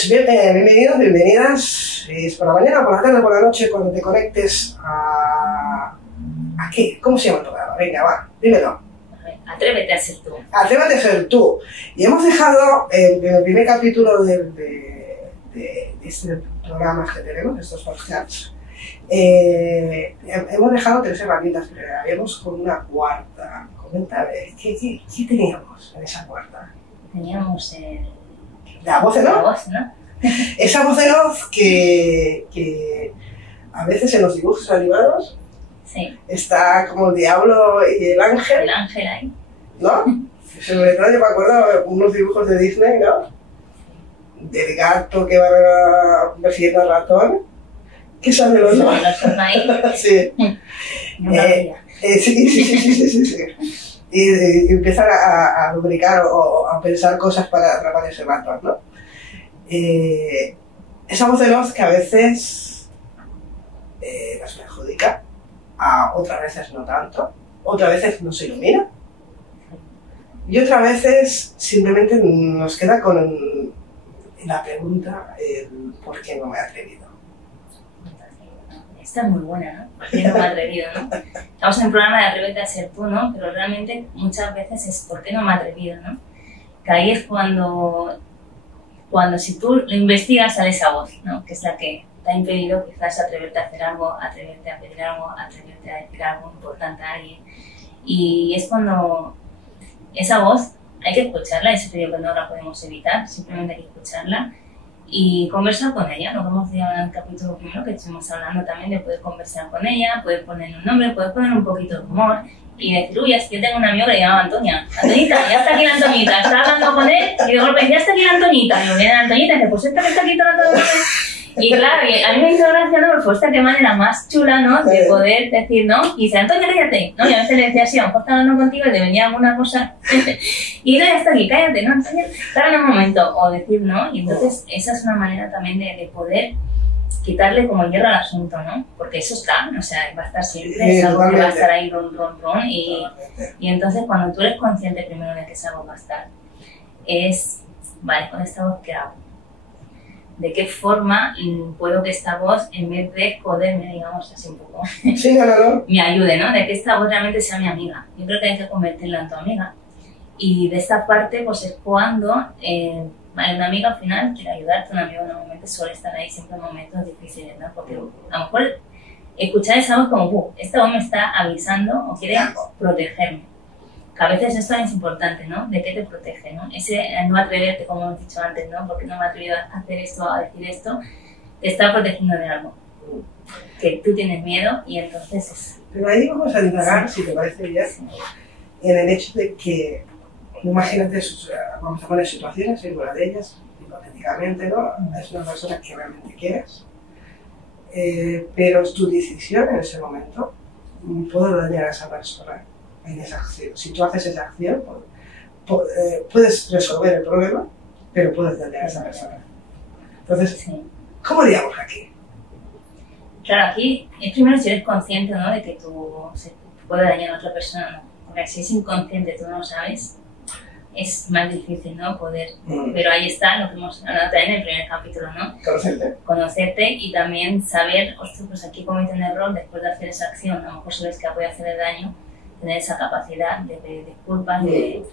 Pues bienvenidos, bienvenidas. Es por la mañana, por la tarde, por la noche, cuando te conectes a... ¿A qué? ¿Cómo se llama el programa? Venga, va, dímelo. Atrévete a ser tú. Atrévete a ser tú. Y hemos dejado en el primer capítulo de este programa que tenemos, de estos podcasts, hemos dejado 3 herramientas, pero habíamos con una cuarta. Coméntame, ¿qué teníamos en esa cuarta? Teníamos la voz en off. La voz, ¿no? Esa voz en off que a veces en los dibujos animados sí. Está como el diablo y el ángel. El ángel ahí. ¿No? Sobre todo yo me acuerdo de unos dibujos de Disney, ¿no? Del gato que va persiguiendo al ratón. ¿Qué sabe los dos? Sí. No sí. Sí. Y empezar a lubricar o a pensar cosas para atrapar ese ratón, ¿no? Esa voz de voz que a veces nos perjudica, a otras veces no tanto, otras veces nos ilumina y otras veces simplemente nos queda con la pregunta ¿por qué no me he atrevido? Esta es muy buena, ¿no? ¿Por qué no me he atrevido, no? Estamos en el programa de Atrévete a ser tú, ¿no? Pero realmente muchas veces es ¿por qué no me he atrevido, no? Que ahí es cuando si tú lo investigas sale esa voz, ¿no? Que es la que te ha impedido quizás atreverte a hacer algo, atreverte a pedir algo, atreverte a decir algo importante a alguien. Y es cuando esa voz hay que escucharla, y siempre digo que no la podemos evitar, simplemente hay que escucharla y conversar con ella. Lo que hemos dicho en el capítulo primero, que estuvimos hablando también de poder conversar con ella, poder poner un nombre, poder poner un poquito de humor y decir, uy, es que yo tengo una amiga que se llama Antonia. Antonita, ya está aquí la Antonita. Estaba hablando con él y de golpe, ya está aquí la Antonita. Y me viene la Antonita y dice, pues esta que está aquí toda la Antonita. Y claro, a mí me hizo gracia, ¿no? Porque esta que manera más chula, ¿no? De poder decir, ¿no? Y dice, Antonia, cállate, ¿no? Y a veces le decía así, a lo mejor está hablando contigo y te venía alguna cosa. Y no, ya está aquí, cállate, ¿no? Antonia, para en un momento. O decir, ¿no? Y entonces esa es una manera también de poder quitarle como hierro al asunto, ¿no? Porque eso está, o sea, va a estar siempre, es algo que va a estar ahí ron, y entonces cuando tú eres consciente primero de que esa voz va a estar, es, vale, con esta voz, ¿qué hago? ¿De qué forma puedo que esta voz, en vez de joderme, digamos así un poco, sí, no. me ayude, ¿no? De que esta voz realmente sea mi amiga. Yo creo que hay que convertirla en tu amiga. Y de esta parte, pues es cuando vale, una amiga al final quiere ayudarte, un amigo normalmente suele estar ahí siempre en momentos difíciles, ¿no? Porque a lo mejor escuchar esa voz como, esta voz me está avisando o quiere protegerme. Que a veces esto es importante, ¿no? ¿De qué te protege, no? Ese no atreverte, como hemos dicho antes, ¿no? Porque no me he atrevido a hacer esto, a decir esto, te está protegiendo de algo. Que tú tienes miedo y entonces es... Pero ahí vamos a indagar, si te parece bien, en el hecho de que, imagínate, vamos a poner situaciones, en una de ellas, hipotéticamente, ¿no? Es una persona que realmente quieres, pero tu decisión en ese momento puede dañar a esa persona en esa acción. Si tú haces esa acción, puedes resolver el problema, pero puedes dañar a esa persona. Entonces, ¿cómo digamos aquí? Claro, aquí es primero si eres consciente, ¿no? De que tú se puede dañar a otra persona, ¿no? Porque si es inconsciente, tú no lo sabes, es más difícil, ¿no? Poder. Pero ahí está lo que hemos hablado también en el primer capítulo, ¿no? Conocerte y también saber, ostras, pues aquí comete un error después de hacer esa acción, a lo mejor sabes que puede hacer daño, tener esa capacidad de pedir disculpas.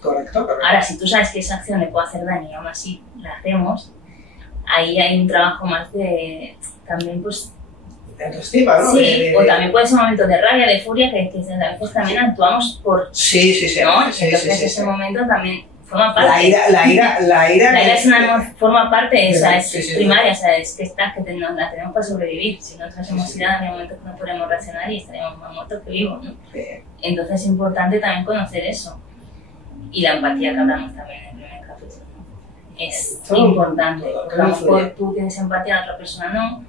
Correcto. Ahora, si tú sabes que esa acción le puede hacer daño y aún así la hacemos, ahí hay un trabajo más de también, pues, de autoestima, ¿no? Sí, o también puede ser un momento de rabia, de furia, que a veces también actuamos por... Sí. ¿no? Entonces ese momento también forma parte. La ira forma parte, esa es primaria, o sea, es que la tenemos para sobrevivir. Si no tuviésemos ira, habría momentos que no podríamos reaccionar y estaríamos más muertos que vivos, ¿no? Entonces es importante también conocer eso. Y la empatía que hablamos también en el primer capítulo, ¿no? Es importante, porque a lo mejor tú tienes empatía, la otra persona no,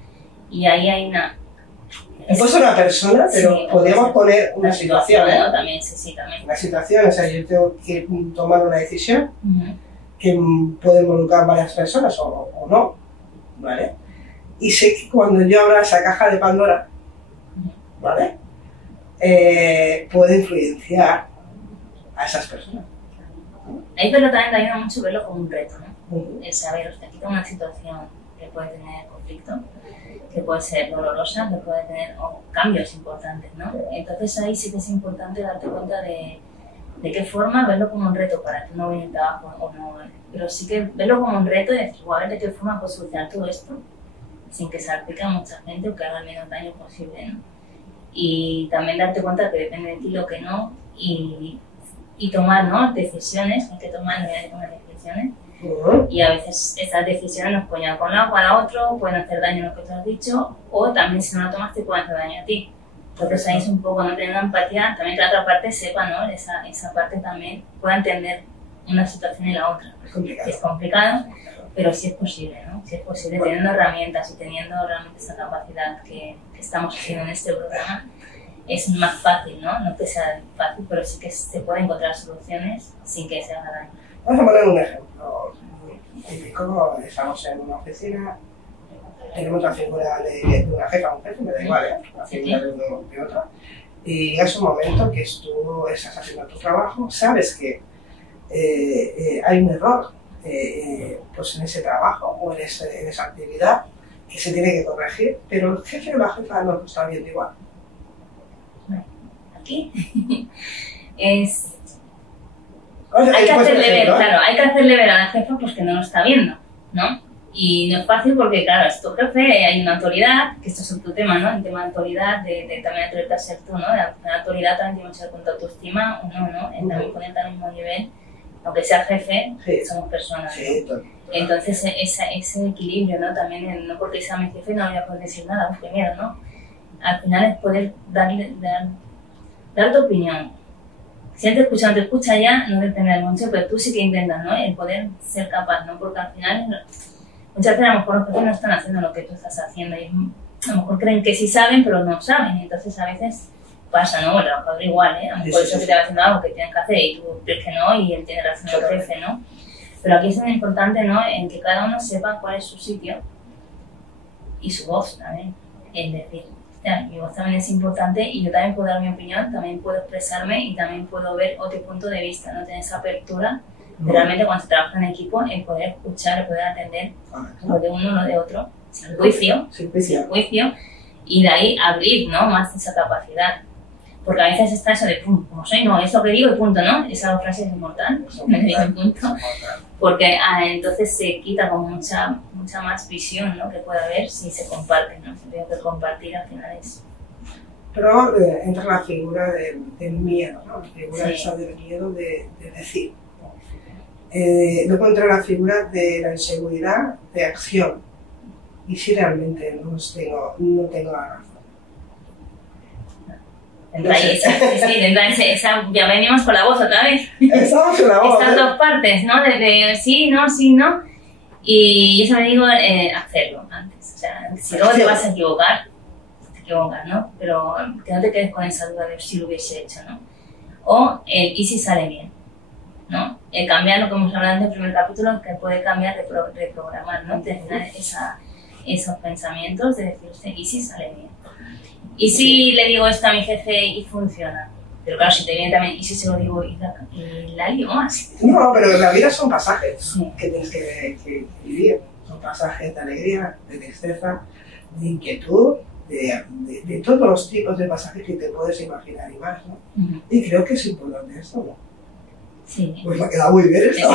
y ahí hay una... He puesto una persona, pero podríamos poner una situación, ¿eh? También, sí, también. Una situación, o sea, yo tengo que tomar una decisión que puede involucrar varias personas o no, ¿vale? Y sé que cuando yo abra esa caja de Pandora, ¿vale? Puede influenciar a esas personas. Ahí pero también te ayuda mucho verlo como un reto, ¿no? El saber, hostia, aquí tengo una situación que puede tener conflicto, que puede ser dolorosa, que puede tener cambios importantes, ¿no? Entonces ahí sí que es importante darte cuenta de qué forma verlo como un reto para que no vaya el trabajo o no, pero sí que verlo como un reto y decir, a ver de qué forma puedo solucionar todo esto sin que salpique a mucha gente o que haga el menos daño posible, ¿no? Y también darte cuenta que depende de ti lo que no y tomar, ¿no?, decisiones, hay que tomar decisiones. Y a veces estas decisiones nos pueden llevar con un lado, con la otro, pueden hacer daño a lo que te has dicho, o también si no lo tomas te pueden hacer daño a ti. Entonces ahí es un poco no tener una empatía, también que la otra parte sepa, ¿no?, esa parte también pueda entender una situación y la otra. Es complicado, pero sí es posible, ¿no? Sí es posible, teniendo herramientas y teniendo realmente esa capacidad que estamos haciendo en este programa, es más fácil, ¿no? No que sea fácil, pero sí que se pueden encontrar soluciones sin que se haga daño. Vamos a poner un ejemplo típico. Estamos en una oficina, tenemos la figura de una jefa, un jefe, me da igual, la figura de otra, y es un momento que tú estás haciendo tu trabajo, sabes que hay un error pues en ese trabajo o en esa actividad que se tiene que corregir, pero el jefe o la jefa no lo está viendo igual. Aquí es... hay que hacerle ver a la jefa pues que no lo está viendo, ¿no? Y no es fácil porque, claro, es tu jefe, hay una autoridad, que esto es otro tema, ¿no? El tema de autoridad, de también atreverte a ser tú, ¿no? La autoridad también tiene mucho que ver con tu autoestima o no, ¿no? En también ponerte al mismo nivel, aunque sea jefe, somos personas, ¿no? Entonces ese equilibrio, ¿no? También, no porque sea mi jefe no le voy a poder decir nada, primero, ¿no? Al final es poder dar tu opinión. Si él te escucha o no te escucha ya, no depende del mucho, pero tú sí que intentas, ¿no? El poder ser capaz, ¿no? Porque al final, muchas veces a lo mejor los jefes no están haciendo lo que tú estás haciendo y a lo mejor creen que sí saben, pero no saben. Entonces a veces pasa, ¿no? El trabajador igual, ¿eh? A lo mejor eso que te va haciendo algo que tienes que hacer y tú crees que no y él tiene razón el jefe, ¿no? Pero aquí es muy importante, ¿no? En que cada uno sepa cuál es su sitio y su voz también. Es decir, mi voz también es importante y yo también puedo dar mi opinión, también puedo expresarme y también puedo ver otro punto de vista, ¿no? Tener esa apertura de realmente cuando se trabaja en equipo, el poder escuchar, el poder atender lo de uno, lo de otro, sin juicio, y de ahí abrir, ¿no? Más esa capacidad. Porque a veces está eso de pum, como soy, no, es lo que digo y punto, ¿no? Esa frase es inmortal, me digo y punto. Porque entonces se quita como mucha más visión, ¿no? Que puede haber si se comparte, ¿no? Creo que compartir al final es... Pero entra la figura del miedo, ¿no? La figura esa del miedo de decir. Luego entra la figura de la inseguridad de acción. Y si realmente no tengo la razón. Ya venimos con la voz otra vez. Estamos con la voz. Estas dos partes, ¿no? De sí, no, Y yo siempre digo hacerlo antes. O sea, si luego te vas a equivocar, te equivocas, ¿no? Pero que no te quedes con esa duda de si lo hubiese hecho, ¿no? O y si sale bien, ¿no? Cambiar lo que hemos hablado en el primer capítulo, que puede cambiar, reprogramar, ¿no? Tener esos pensamientos de decir, y si sale bien. ¿Y si le digo esto a mi jefe y funciona? Pero claro, si te viene también, ¿y si se lo digo y la lío más? No, pero en la vida son pasajes que tienes que vivir. Son pasajes de alegría, de tristeza, de inquietud, de todos los tipos de pasajes que te puedes imaginar y más, ¿no? Y creo que es importante esto, ¿no? Sí. Pues me ha quedado muy bien esto.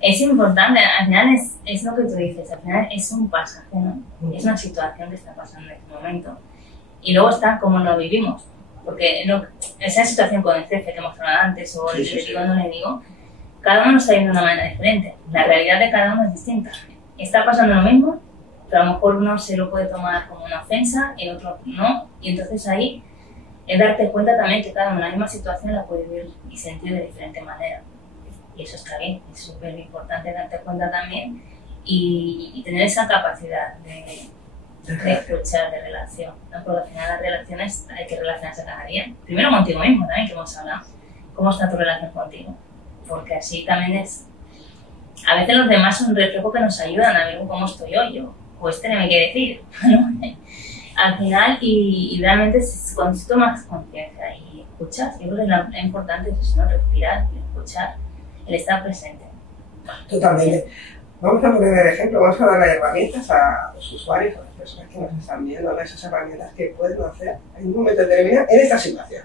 Es importante, al final es lo que tú dices, al final es un pasaje, ¿no? Es una situación que está pasando en este momento. Y luego está cómo lo vivimos, porque esa situación con el jefe que hemos hablado antes, o le digo o no le digo, cada uno lo está viendo de una manera diferente. La realidad de cada uno es distinta. Está pasando lo mismo, pero a lo mejor uno se lo puede tomar como una ofensa, el otro no, y entonces ahí es darte cuenta también que cada uno en la misma situación la puede vivir y sentir de diferente manera. Y eso está bien, es súper importante darte cuenta también y tener esa capacidad de escuchar, de relación, ¿no? Porque al final las relaciones hay que relacionarse cada día. Primero contigo mismo también, que hemos hablado. ¿Cómo está tu relación contigo? Porque así también es... A veces los demás son un reflejo que nos ayudan a ver cómo estoy yo, o este no me quiere decir, ¿no? Al final, y realmente cuando tomas conciencia y escuchas, yo creo que lo importante es eso, ¿no? Respirar y escuchar. el estar presente. Totalmente. Vamos a poner el ejemplo, vamos a dar herramientas a los usuarios, a las personas que nos están viendo, ¿no? Esas herramientas que pueden hacer en un momento determinado en esta situación.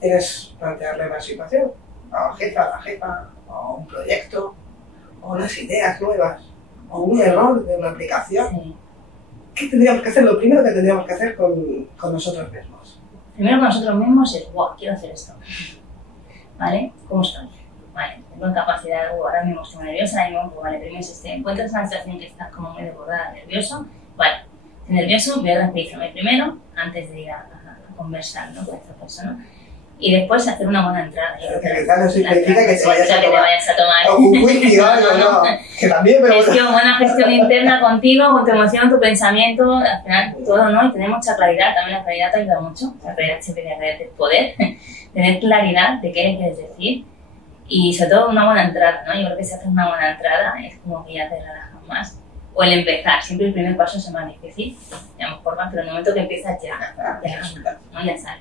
Tienes que plantearle una situación a la jefa, o un proyecto, o unas ideas nuevas, o un error de una aplicación. Sí. ¿Qué tendríamos que hacer? Lo primero que tendríamos que hacer con nosotros mismos. Primero con nosotros mismos es, wow, quiero hacer esto. ¿Vale? ¿Cómo estoy? Vale, tengo capacidad, ahora mismo estoy nerviosa, ahora mismo, vale, primero si te encuentras en una situación que estás como muy desbordada, nervioso, vale, estoy nervioso, voy a tranquilizarme primero antes de ir a conversar, ¿no? Con esta persona. Y después hacer una buena entrada. Pero que no significa que te vayas a tomar o un whisky o algo, no. Que también, pero gestión, buena gestión interna contigo, con tu emoción, tu pensamiento, al final todo, ¿no? Y tener mucha claridad, también la claridad te ayuda mucho. La claridad siempre es poder, tener claridad de qué le quieres decir y sobre todo una buena entrada, ¿no? Yo creo que si haces una buena entrada es como que ya te relajas más. O el empezar, siempre el primer paso es más difícil, digamos, por más, pero en el momento que empiezas ya sale.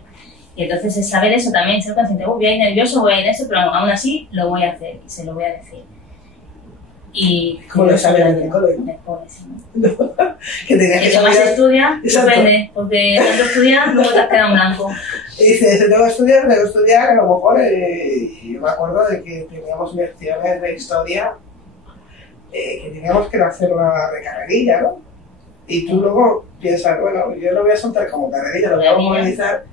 Y entonces es saber eso también, ser consciente, voy a ir nervioso, voy a ir eso, pero aún así lo voy a hacer y se lo voy a decir. Y ¿cómo lo sabes en el cole? Que tenías que más estudia, depende, porque tanto estudias, luego te has quedado en blanco. Y dices, tengo que estudiar, a lo mejor, y yo me acuerdo de que teníamos lecciones de historia, que teníamos que hacerla de carrerilla, ¿no? Y tú luego piensas, bueno, yo lo voy a soltar como carrerilla, lo voy a memorizar,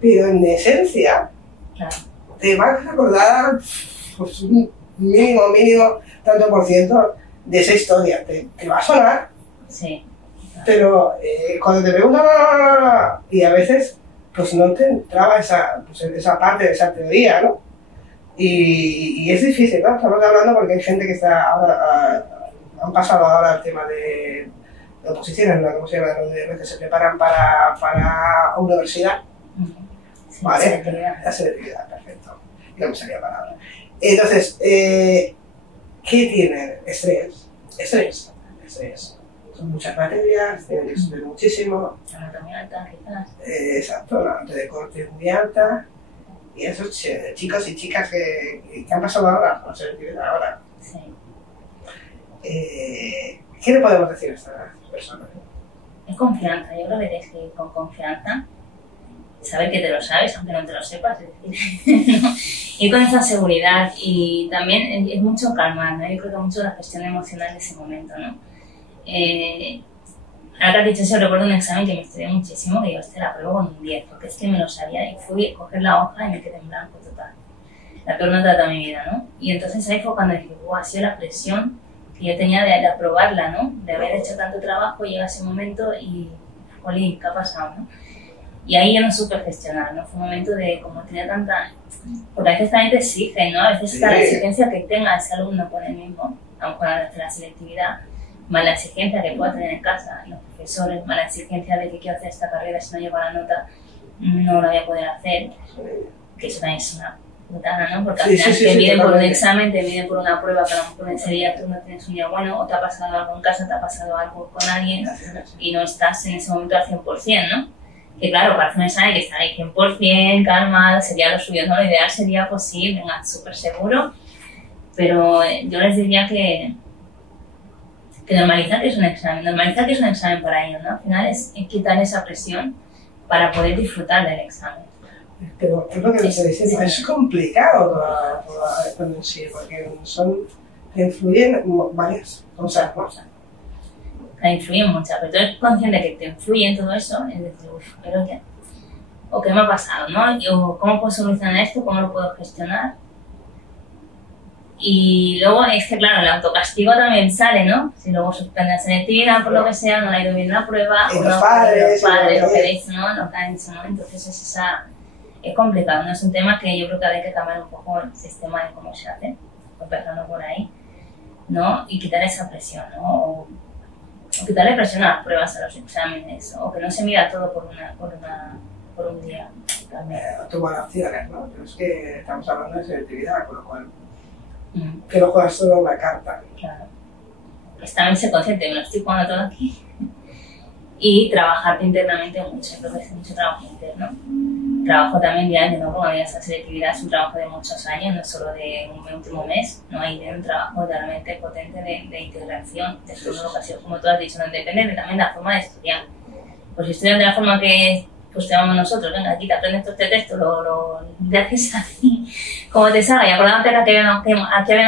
pero en esencia, claro, te vas a acordar pues, un mínimo, tanto por ciento de esa historia. Te va a sonar, sí, claro. Pero cuando te preguntan, y a veces pues no te entraba esa parte de esa teoría, ¿no? Y es difícil, ¿no? Estamos hablando porque hay gente que está ahora, han pasado ahora al tema de oposiciones, ¿no? ¿Cómo se llama? Los que se preparan para universidad. Sí, ¿vale? La selectividad, perfecto. No me salía palabra. Entonces, ¿qué tienen? Estrés. Son muchas materias, tienen que estudiar muchísimo. La nota muy alta, quizás. Exacto, la nota de corte muy alta. Y esos chicos y chicas que han pasado ahora, con la selectividad ahora. Sí. ¿Qué le podemos decir a estas personas? Es confianza, yo creo que tienes que ir con confianza. Saber que te lo sabes, aunque no te lo sepas, es decir, ¿no? Ir con esa seguridad y también es mucho calmar, ¿no? Yo creo que mucho la gestión emocional de ese momento, ¿no? Ahora que has dicho eso, recuerdo un examen que me estudié muchísimo, que yo la apruebo con un 10, porque es que me lo sabía y fui a coger la hoja y me quedé en blanco total. La peor nota de toda mi vida, ¿no? Y entonces ahí fue cuando dije, wow, ha sido la presión que yo tenía de aprobarla, ¿no? De haber hecho tanto trabajo, llega ese momento y, jolín, ¿qué ha pasado, no? Y ahí yo no supe gestionar, ¿no? Fue un momento de, como tenía tanta... Porque a veces también te exigen, ¿no? A veces está la exigencia que tenga ese alumno con él mismo, aunque con la selectividad, más la exigencia que pueda tener en casa, los profesores, más la exigencia de que quiero hacer esta carrera, si no llego a la nota, no la voy a poder hacer, que eso también es una putada, ¿no? Porque al final te miden por un examen, te miden por una prueba, que a lo mejor ese día tú no tienes un día bueno, o te ha pasado algo en casa, te ha pasado algo con alguien, y no estás en ese momento al 100%, ¿no? Que claro, parece un examen que está ahí 100%, calmado, sería lo suyo, ¿no? Lo ideal sería, pues sí, venga, súper seguro, pero yo les diría que normalizar que es un examen para ellos, ¿no? Al final es quitar esa presión para poder disfrutar del examen. Pero es lo que les decía, es complicado toda esto en sí, porque influyen varias cosas, ¿no? Influyen muchas, pero tú eres consciente de que te influye todo eso, es decir, pero ¿qué? ¿O qué me ha pasado, no? O ¿cómo puedo solucionar esto? ¿Cómo lo puedo gestionar? Y luego es que, claro, el autocastigo también sale, ¿no? Si luego suspenden la selectividad, por lo que sea, no le ha ido bien la prueba, o los padres, lo que dicho, ¿no? Lo que han dicho, ¿no? Entonces es complicado, ¿no? Es un tema que yo creo que hay que cambiar un poco el sistema de cómo se hace, empezando por ahí, ¿no? Y quitar esa presión, ¿no? O quitarle presión a las pruebas, a los exámenes, o que no se mira todo por un día. Tomar acciones, ¿no? Pero es que estamos hablando de selectividad, con lo cual que no juegas solo una carta. Claro. Pues también ser consciente, me lo estoy jugando todo aquí. Y trabajarte internamente mucho, creo que es mucho trabajo interno. trabajo también diario, ¿no? Porque esa selectividad es un trabajo de muchos años, no solo de un último mes, ¿no? Hay un trabajo realmente potente de integración de toda la educación, como tú has dicho, no depende también de la forma de estudiar. Pues si estudian de la forma que pues llamamos nosotros, venga, aquí te aprendes todo este texto, lo haces así, como te salga, y acordándote que aquí había una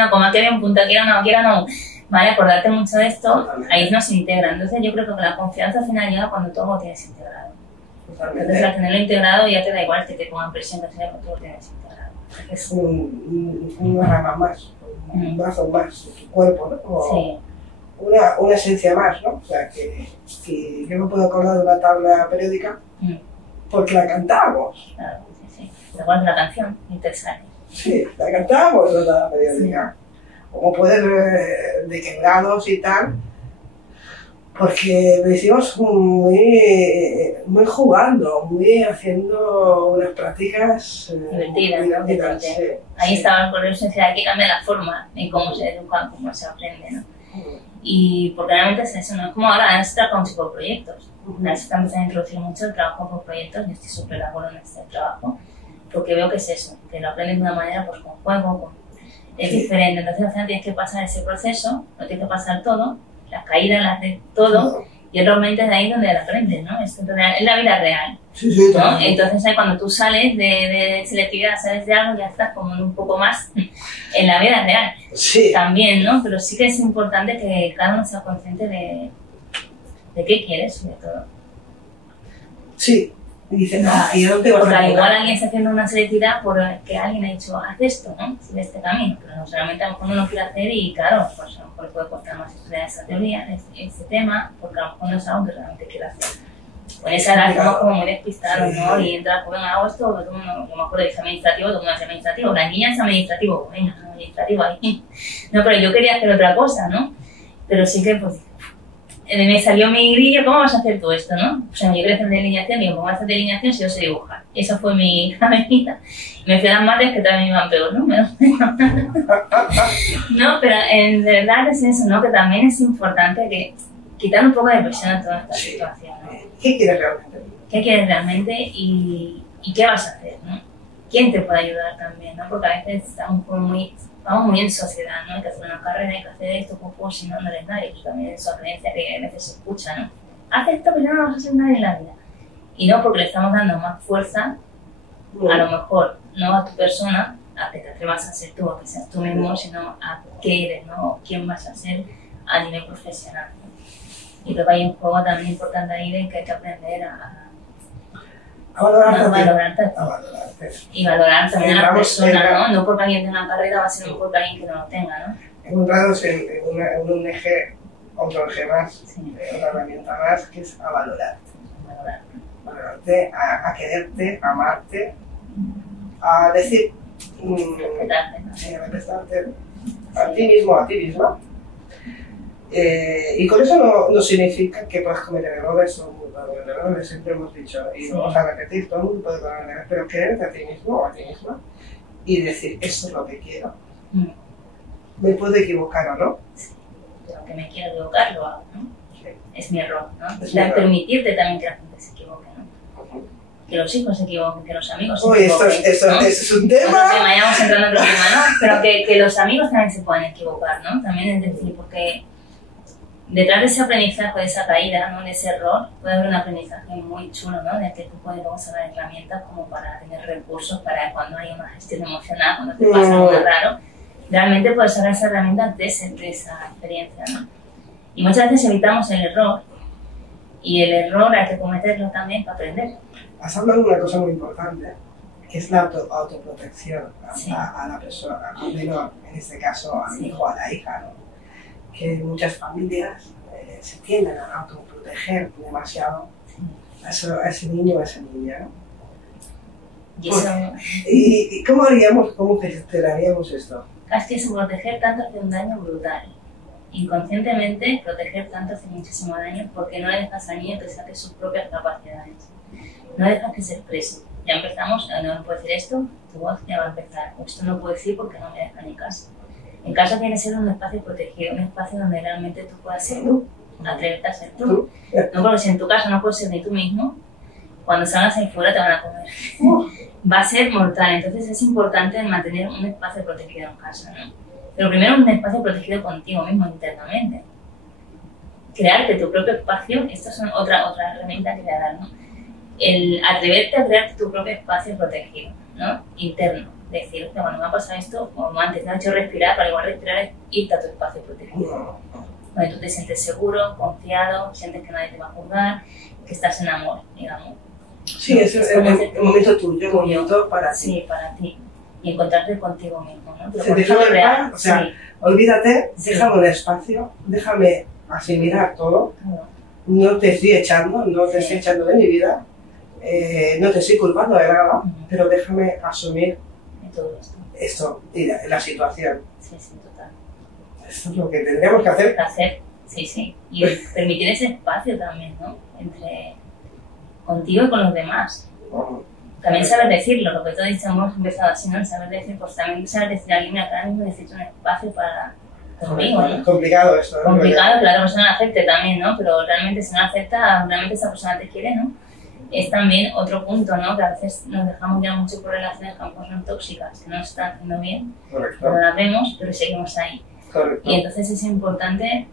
coma, aquí había un punto, aquí era no, ¿vale? Acordarte mucho de esto, ahí no se integra. Entonces yo creo que la confianza al final llega cuando todo lo tienes integrado. Entonces al tenerlo integrado ya te da igual que te pongan presión, que sea cuando todo lo tienes integrado. Es una rama más, un brazo más de tu cuerpo, ¿no? Como sí. Una esencia más, ¿no? O sea, que yo me puedo acordar de una tabla periódica porque la cantábamos. Claro, sí. Igual que la canción, y te sale. Sí, la cantábamos la tabla periódica. Sí. Como puedes ver de quebrados y tal, porque lo hicimos muy jugando, muy haciendo unas prácticas divertidas. Sí. Ahí estaba el colegio, hay que cambiar la forma en cómo se educa, cómo se aprende, ¿no? Y porque realmente es eso, no es como ahora se trabaja mucho por proyectos. Ahora se está empezando a introducir mucho el trabajo por proyectos, yo estoy súper de acuerdo en este trabajo, porque veo que es eso, que lo aprendes de una manera pues con juego, es diferente. Entonces al final tienes que pasar ese proceso, lo tienes que pasar todo, las caídas, las de todo, y realmente es de ahí donde lo aprendes, ¿no? Es la vida real. Sí, ¿no? Entonces ahí cuando tú sales de selectividad, sales de algo, ya estás como un poco más en la vida real. Sí. También, ¿no? Pero sí que es importante que cada uno sea consciente de qué quieres, sobre todo. Sí. Y dice, no, yo no te porque al igual alguien está haciendo una selectividad porque alguien ha dicho, haz esto, ¿no? Sigue este camino. Pero no solamente a lo mejor no lo quiere hacer y claro, pues a lo mejor puede costar más estudiar esa teoría, este tema, porque a lo mejor no es algo que realmente quiere hacer. Con esa edad estamos como muy despistados, ¿no? Y entras, pues venga, hago esto, yo me acuerdo de administrativo, todo el mundo hace administrativo, la niña es administrativo, venga, administrativo ahí. No, pero yo quería hacer otra cosa, ¿no? Pero sí que, pues, me salió mi grillo, ¿cómo vas a hacer tú esto, no? O sea, yo quería hacer delineación, digo, ¿cómo vas a hacer delineación si yo sé dibujar? Esa fue mi cabecita. Me fui a las mates que también iban peor, ¿no? No, pero en verdad es eso, ¿no? Que también es importante que quitar un poco de presión en toda esta situación, ¿no? ¿Qué quieres realmente? ¿Qué quieres realmente y qué vas a hacer, ¿no? ¿Quién te puede ayudar también, no? Porque a veces estamos muy en sociedad, ¿no? Hay que hacer una carrera, hay que hacer esto, pues si no, no eres nadie. Pues también es una creencia que a veces se escucha, ¿no? Haz esto, pero no vas a ser nadie en la vida. Y no, porque le estamos dando más fuerza, a lo mejor, no a tu persona, a que te atrevas a ser tú, a que seas tú mismo, sino a qué eres, ¿no? ¿Quién vas a ser a nivel profesional, ¿no? Y creo que hay un juego también importante ahí de que hay que aprender a valorarte. Y valorar también a la persona, ¿no? No porque alguien tenga una carrera va a ser mejor que alguien que no lo tenga, ¿no? Encontrados en un eje, otro eje más, otra herramienta más, que es a valorarte. Valorarte, a quererte, a amarte, a decir, respetarte a ti mismo, a ti misma. Y con eso no significa que puedas cometer errores o errores, siempre hemos dicho, y vamos a repetir, todo el mundo puede cometer errores, pero quererte a ti mismo o a ti misma y decir, esto es lo que quiero. ¿Me puedo equivocar o no? Sí, pero que me quiero equivocar, lo hago, ¿no? Sí. Es mi error, ¿no? Es permitirte también que la gente se equivoque, ¿no? Que los hijos se equivoquen, que los amigos se equivoquen. Esto es un tema. Ya vamos entrando en otro tema, ¿no? Pero que los amigos también se pueden equivocar, ¿no? También es decir, porque detrás de ese aprendizaje, de esa caída, ¿no? De ese error, puede haber un aprendizaje muy chulo, ¿no? De que tú puedes luego sacar herramientas como para tener recursos para cuando hay una gestión emocional, cuando te pasa algo raro, realmente puedes sacar esa herramienta de esa experiencia, ¿no? Y muchas veces evitamos el error, y el error hay que cometerlo también para aprender. Has hablado de una cosa muy importante, que es la autoprotección sí. a la persona, al menos en este caso al hijo o a la hija, ¿no? Que muchas familias se tienden a autoproteger demasiado a ese niño o a esa niña, ¿no? ¿Y cómo haríamos, cómo gestionaríamos esto? Es que eso, proteger tanto hace un daño brutal. Inconscientemente, proteger tanto hace muchísimo daño porque no le dejas al niño que saque sus propias capacidades. No dejas que se exprese. Ya empezamos, no puedo decir esto, tu voz ya va a empezar. O esto no puedo decir porque no me deja ni casa. En casa tiene que ser un espacio protegido, un espacio donde realmente tú puedas ser tú, atreverte a ser tú. No, porque si en tu casa no puedes ser ni tú mismo, cuando salgas ahí fuera te van a comer. Va a ser mortal, entonces es importante mantener un espacio protegido en casa, ¿no? Pero primero un espacio protegido contigo mismo internamente. Crearte tu propio espacio, esto es otra herramienta que te voy a dar, ¿no? El atreverte a crearte tu propio espacio protegido, ¿no? Interno. Decir, que cuando me ha pasado esto, como antes me ha hecho respirar, para igual respirar es irte a tu espacio protegido. Donde tú te sientes seguro, confiado, sientes que nadie te va a juzgar, que estás en amor, digamos. Sí, ¿no? Es el momento tuyo, un momento para ti. Sí, para ti. Y encontrarte contigo mismo, ¿no? Pero déjame real, o sea, sí. Olvídate, sí. Déjame un espacio, déjame asimilar todo, no te estoy echando, estoy echando de mi vida, no te estoy culpando de nada, pero déjame asumir todo esto y la situación. Sí, total. Esto es lo que tendríamos que hacer. Sí. Y permitir ese espacio también, ¿no? Entre contigo y con los demás. También saber decirlo, lo que todos hemos empezado así, ¿no? Saber decir, pues también saber decir a alguien, mira, ahora mismo necesito un espacio para conmigo, ¿no? Complicado esto, ¿no? Complicado que la otra persona lo acepte también, ¿no? Pero realmente si no lo acepta, realmente esa persona te quiere, ¿no? Es también otro punto, ¿no? Que a veces nos dejamos ya mucho por relaciones que a lo mejor son tóxicas, que no nos están haciendo bien, Correcto. no las vemos, pero seguimos ahí. Correcto. Y entonces es importante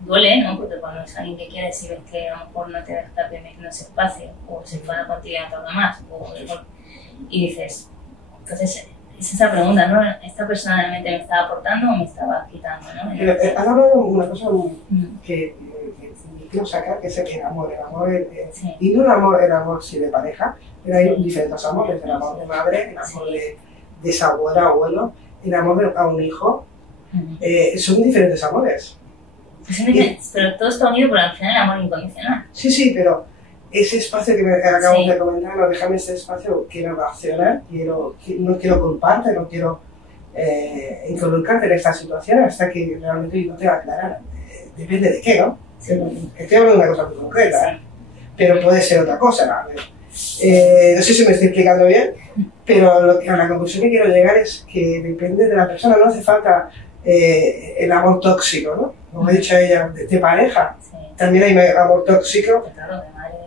duele, ¿no? Porque cuando es alguien que quieres y ves que a lo mejor no te está permitiendo ese espacio, o se enfada contigo y no te habla más, y dices, entonces es esa pregunta, ¿no? ¿Esta persona realmente me estaba aportando o me estaba quitando, ¿no? Pero has hablado de una cosa que quiero sacar, que es el amor. Sí. Y no el amor sí de pareja, pero hay diferentes amores, el amor de madre, el amor de esa abuela, abuelo, el amor a un hijo, son diferentes amores. Pero todo está unido por al final el amor incondicional. Sí, pero ese espacio que acabamos de comentar, no, déjame ese espacio, quiero reaccionar, no quiero culparte, no quiero involucrarte en esta situación hasta que realmente yo te va a aclarar. Depende de qué, ¿no? Estoy hablando de una cosa muy concreta, pero puede ser otra cosa. No sé si me estoy explicando bien, pero a la conclusión que quiero llegar es que depende de la persona, no hace falta el amor tóxico, ¿no? Como ha dicho ella, de pareja. Sí. También hay amor tóxico.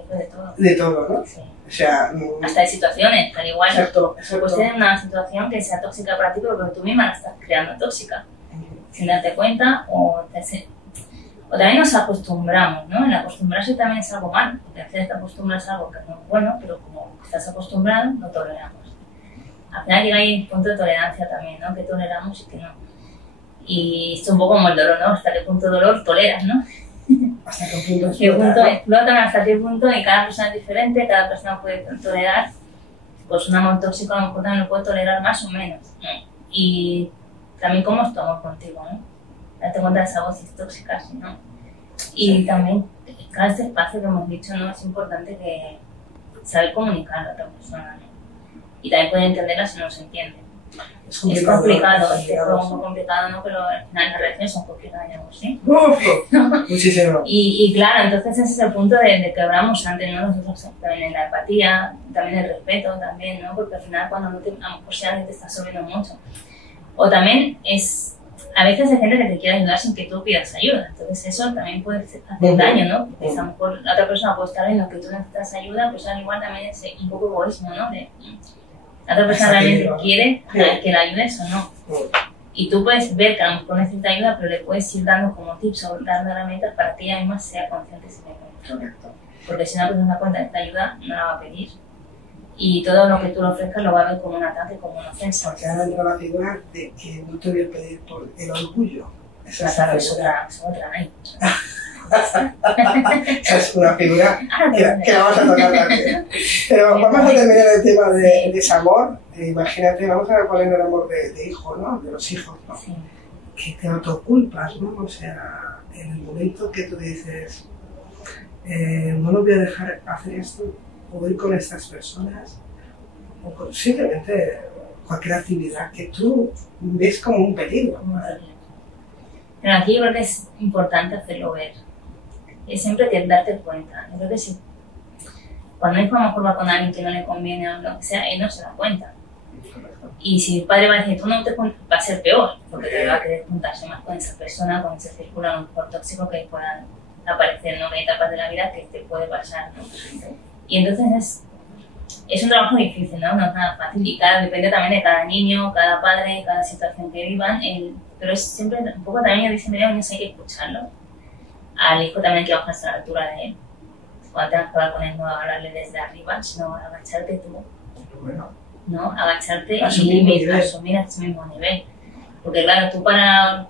De todo. De todo, ¿no? Sí. O sea, hasta de situaciones, al igual. Exacto. Puedes tener una situación que sea tóxica para ti, pero tú misma la estás creando tóxica. Sin darte cuenta, o también nos acostumbramos, ¿no? El acostumbrarse también es algo malo, porque a veces te acostumbras a algo que no es bueno, pero como estás acostumbrado, lo toleramos. Al final llega ahí un punto de tolerancia también, ¿no? Que toleramos y que no. Y esto es un poco como el dolor, ¿no? Hasta qué punto dolor toleras, ¿no? Hasta qué punto explotan, hasta qué punto, y cada persona es diferente, cada persona puede tolerar. Pues un amor tóxico a lo mejor también lo puede tolerar más o menos, ¿no? Y también cómo es tu amor contigo, ¿no? Date cuenta de esa voz tóxica, ¿no? Y también, cada este espacio que hemos dicho, ¿no? Es importante que saber comunicar a la otra persona, ¿no? Y también poder entenderla si no se entiende. Es complicado, es muy complicado, ¿no? Pero al final las relaciones son complicadas, ¿sí? Muchísimo. Y claro, entonces ese es el punto de que hablamos antes, ¿no? Nosotros también en la empatía, también el respeto, también, ¿no? Porque al final cuando a lo mejor si alguien te está subiendo mucho. O también a veces hay gente que te quiere ayudar sin que tú pidas ayuda, entonces eso también puede hacer daño, ¿no? Porque a lo mejor la otra persona puede estar viendo que tú necesitas ayuda, pues al igual también es un poco egoísmo, ¿no? La otra persona realmente quiere que la ayudes o no. Y tú puedes ver que a lo mejor necesita ayuda, pero le puedes ir dando como tips o dando herramientas para que ella misma sea consciente de ese momento. Porque si una persona se da cuenta de esta ayuda, no la va a pedir. Y todo lo que tú le ofrezcas lo va a ver como un ataque, como una ofensa. Porque ahora entra la figura de que no te voy a pedir por el orgullo. Esa es otra. Esa es una figura que la vamos a tocar también. Pero vamos a terminar el tema de desamor. Imagínate, vamos a poner el amor de hijo, ¿no? De los hijos, ¿no? Sí. Que te autoculpas, ¿no? O sea, en el momento que tú dices, no lo voy a dejar hacer esto, o ir con estas personas, o simplemente cualquier actividad que tú ves como un peligro, ¿no? Pero aquí yo creo que es importante hacerlo ver. Es siempre que darte cuenta. Yo creo que si cuando hijo a lo mejor va con alguien que no le conviene o lo que sea, él no se da cuenta. Y si el padre va a decir, tú no te juntas, va a ser peor, porque te va a querer juntarse más con esa persona, con ese círculo a lo mejor tóxico que puedan aparecer, ¿no? Hay etapas de la vida que te puede pasar, ¿no? Y entonces es un trabajo difícil, ¿no? No es nada fácil y depende también de cada niño, cada padre, cada situación que vivan. Pero es siempre un poco también, yo dice, mira, niños hay que escucharlo. Al hijo también hay que bajarse a la altura de él. Cuando tengas que hablar con él, no hablarle desde arriba, sino agacharte tú. Bueno. ¿No? Agacharte y asumir a ese mismo nivel. Porque claro, tú para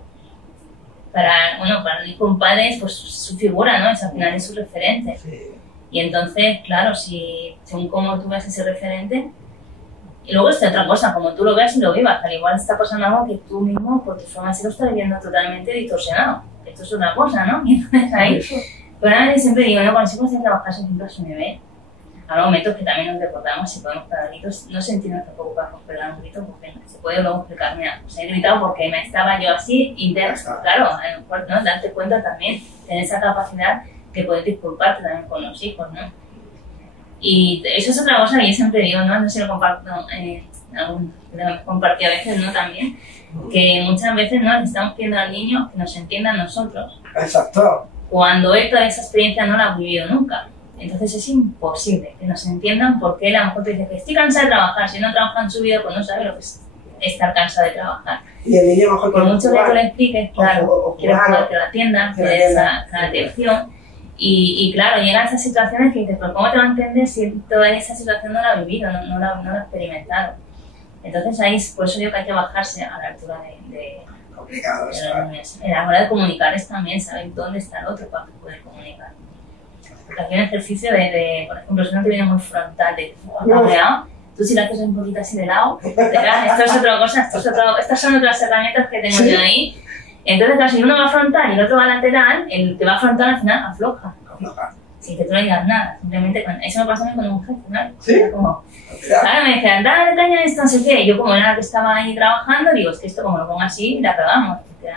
el hijo un padre es pues su figura, ¿no? Es al final es su referente. Sí. Y entonces, claro, según cómo tú ves ese referente, y luego es otra cosa, como tú lo veas y lo vivas, al igual está pasando algo que tú mismo, por tu forma de ser, lo estás viviendo totalmente distorsionado. Esto es otra cosa, ¿no? Y entonces ahí, pero a mí siempre digo, no, cuando se puede trabajar siempre a su nivel. Habrá momentos que también nos recordamos si podemos pegar gritos, no sentirnos tampoco para pegar un grito, porque se puede luego explicar, mira, pues he gritado porque me estaba yo así, claro, a lo mejor, ¿no? Darte cuenta también, tener esa capacidad que puedes disculparte también con los hijos, ¿no? Y eso es otra cosa que yo siempre digo, ¿no? No sé si lo comparto, lo compartí a veces, ¿no? También, que muchas veces, ¿no? Le estamos pidiendo al niño que nos entienda a nosotros. Exacto. Cuando él toda esa experiencia no la ha vivido nunca. Entonces es imposible que nos entiendan porque él a lo mejor te dice que estoy cansada de trabajar, si no trabaja en su vida pues no sabe lo que es estar cansada de trabajar. Y el niño a lo mejor por mucho que tú le expliques, claro, quiere jugar, que lo atiendas, quiere esa atención y claro, llegan esas situaciones que dices, pero ¿cómo te va a entender si toda esa situación no la ha vivido, no la ha experimentado? Entonces ahí, por eso digo que hay que bajarse a la altura de los niños. En la hora de comunicarles también, saber dónde está el otro para poder comunicar. Porque aquí hay un ejercicio por ejemplo, si no te viene muy frontal, de cabreado, tú si lo haces un poquito así de lado, esto es otra cosa, estas son otras herramientas que tengo yo ahí. Entonces, claro, si uno va frontal y el otro va lateral, el que va frontal al final afloja. Sin que tú no digas nada, simplemente eso me pasó a mí con un jefe, ¿no? ¿Sí? Era como, claro, me decían, dale caña esto, no sé qué, y yo como era la que estaba ahí trabajando, digo, es que esto como lo pongo así, la cagamos, etc.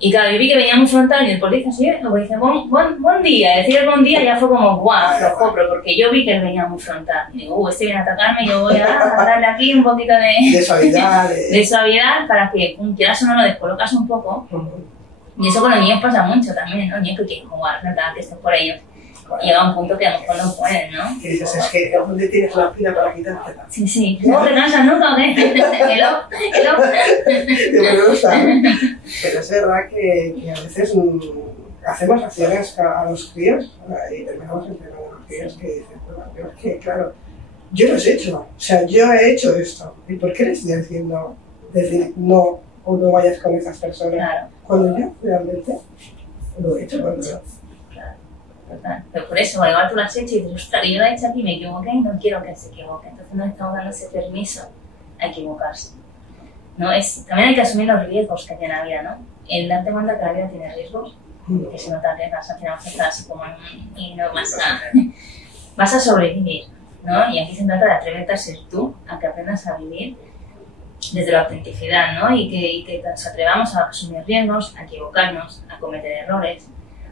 Y claro, yo vi que venía muy frontal y el policía así, luego dice, buen día. Decir el buen día ya fue como, guau, aflojó, pero porque yo vi que él venía muy frontal. Y digo, este viene a atacarme, yo voy a darle aquí un poquito de suavidad. De suavidad para que, quieras o no, lo descolocas un poco. Y eso con los niños pasa mucho también, ¿no? Niños que quieren jugar, ¿verdad? Que estén por ellos. Llega un punto que a lo mejor no pueden, ¿no? Y dices, es que ¿dónde tienes la pila para quitártela? Sí. ¿No te cansas nunca o qué? Me gusta. Pero es verdad que a veces hacemos acciones a los críos y terminamos entrenando a los críos que dicen, bueno, es que claro, yo lo he hecho. O sea, yo he hecho esto. ¿Y por qué le estoy diciendo decir no o no vayas con esas personas? Claro. Cuando yo realmente lo he hecho cuando yo. Pero por eso, igual tú lo has hecho y dices, ostras, yo lo he hecho aquí, me equivoqué y no quiero que se equivoque. Entonces no estamos dando ese permiso a equivocarse. ¿No? También hay que asumir los riesgos que tiene la vida, ¿no? El darte cuenta que la vida tiene riesgos, que si no te arriesgas al final vas a estar así como y no vas a sobrevivir, ¿no? Y aquí se trata de atreverte a ser tú, a que aprendas a vivir desde la autenticidad, ¿no? Y que nos atrevamos a asumir riesgos, a equivocarnos, a cometer errores,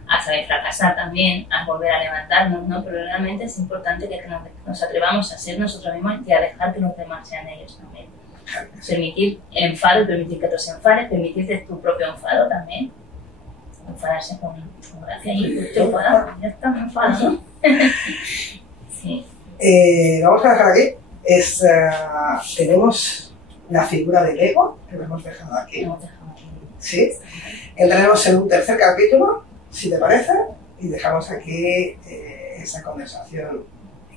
a saber fracasar también, a volver a levantarnos, ¿no? Pero realmente es importante que nos atrevamos a ser nosotros mismos y a dejar que los demás sean ellos también. Permitir el enfado, permitir que otros se enfaden, permitirte tu propio enfado también. Enfadarse con gracia y te enfadas, ya está, me enfado, ¿no? Sí. Vamos a dejar aquí. Tenemos la figura del ego, que lo hemos dejado aquí. Sí. Entraremos en un tercer capítulo, si te parece, y dejamos aquí esa conversación.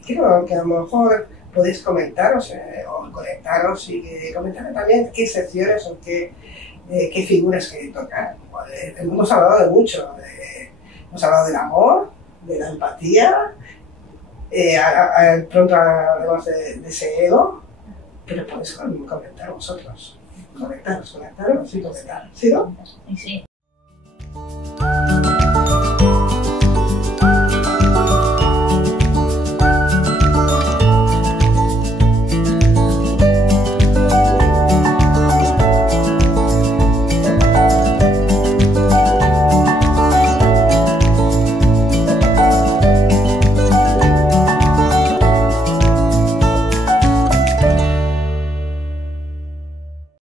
Quiero que a lo mejor podéis comentaros o conectaros y que comentar también qué secciones o qué figuras queréis tocar. Hemos hablado de mucho, hemos hablado del amor, de la empatía, pronto hablaremos de ese ego, pero podéis comentar vosotros. Conectaros y comentar. ¿Sí, no? Sí.